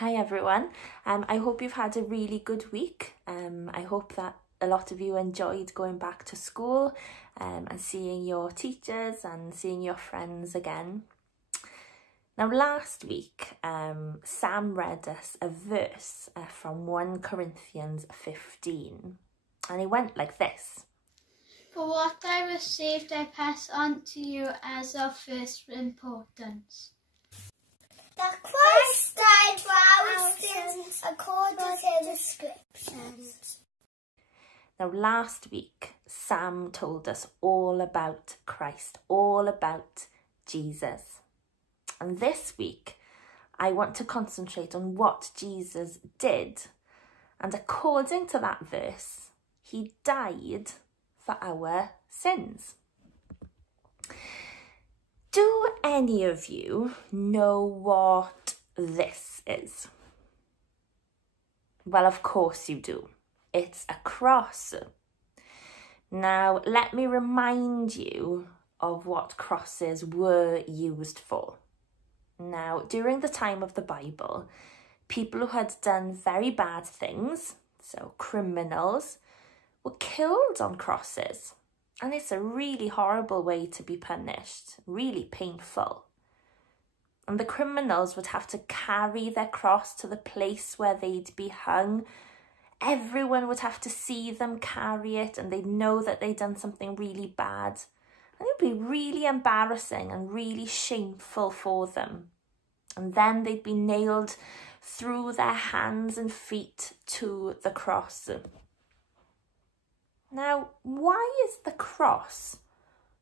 Hi everyone. I hope you've had a really good week. I hope that a lot of you enjoyed going back to school and seeing your teachers and seeing your friends again. Now last week, Sam read us a verse from 1 Corinthians 15 and it went like this. For what I received I pass on to you as of first importance. That Christ died for our sins according to the scriptures. Now last week, Sam told us all about Christ, all about Jesus. And this week, I want to concentrate on what Jesus did. And according to that verse, he died for our sins. Do any of you know what this is? Well, of course you do. It's a cross. Now, let me remind you of what crosses were used for. Now, during the time of the Bible, people who had done very bad things, so criminals, were killed on crosses. And it's a really horrible way to be punished, really painful. And the criminals would have to carry their cross to the place where they'd be hung. Everyone would have to see them carry it and they'd know that they'd done something really bad. And it would be really embarrassing and really shameful for them. And then they'd be nailed through their hands and feet to the cross. Now, why is the cross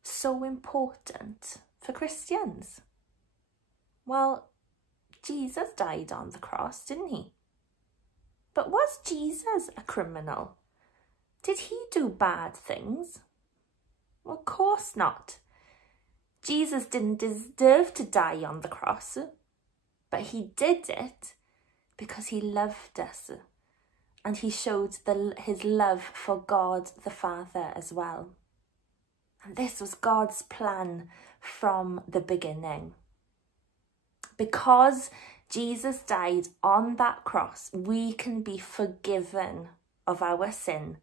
so important for Christians? Well, Jesus died on the cross, didn't he? But was Jesus a criminal? Did he do bad things? Well, of course not. Jesus didn't deserve to die on the cross, but he did it because he loved us. And he showed his love for God the Father as well. And this was God's plan from the beginning. Because Jesus died on that cross, we can be forgiven of our sin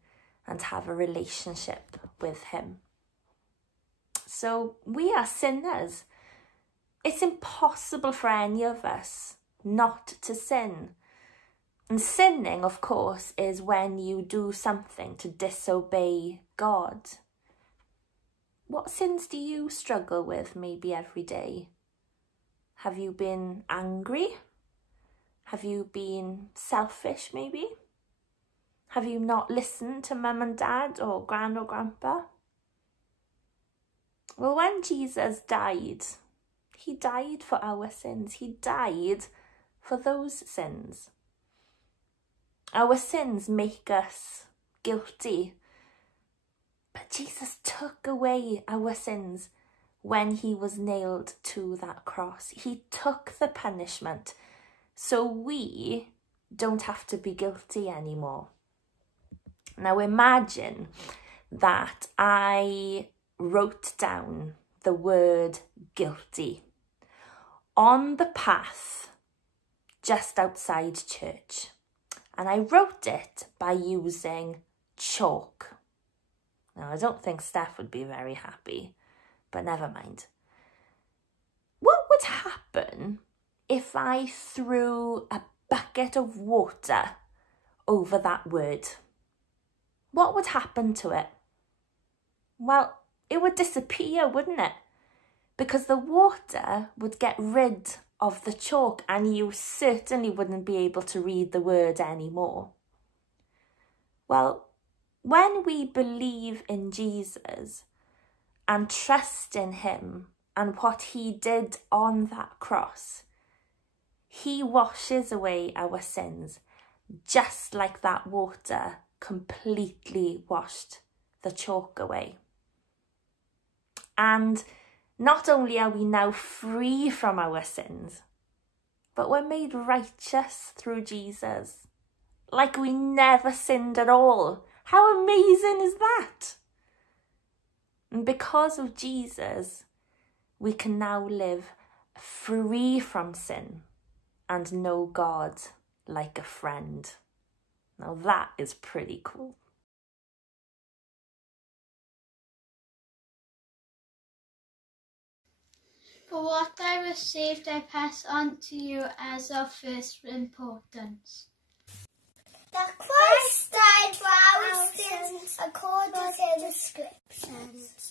and have a relationship with him. So we are sinners. It's impossible for any of us not to sin. And sinning, of course, is when you do something to disobey God. What sins do you struggle with maybe every day? Have you been angry? Have you been selfish maybe? Have you not listened to mum and dad or grand or grandpa? Well, when Jesus died, he died for our sins. He died for those sins. Our sins make us guilty, but Jesus took away our sins when he was nailed to that cross. He took the punishment so we don't have to be guilty anymore. Now imagine that I wrote down the word guilty on the path just outside church. And I wrote it by using chalk. Now, I don't think Steph would be very happy, but never mind. What would happen if I threw a bucket of water over that word? What would happen to it? Well, it would disappear, wouldn't it? Because the water would get rid of the chalk and you certainly wouldn't be able to read the word anymore. Well, when we believe in Jesus and trust in him and what he did on that cross, he washes away our sins just like that water completely washed the chalk away. And not only are we now free from our sins, but we're made righteous through Jesus. Like we never sinned at all. How amazing is that? And because of Jesus, we can now live free from sin and know God like a friend. Now that is pretty cool. For what I received, I pass on to you as of first importance. That Christ died for our sins according to the Scriptures.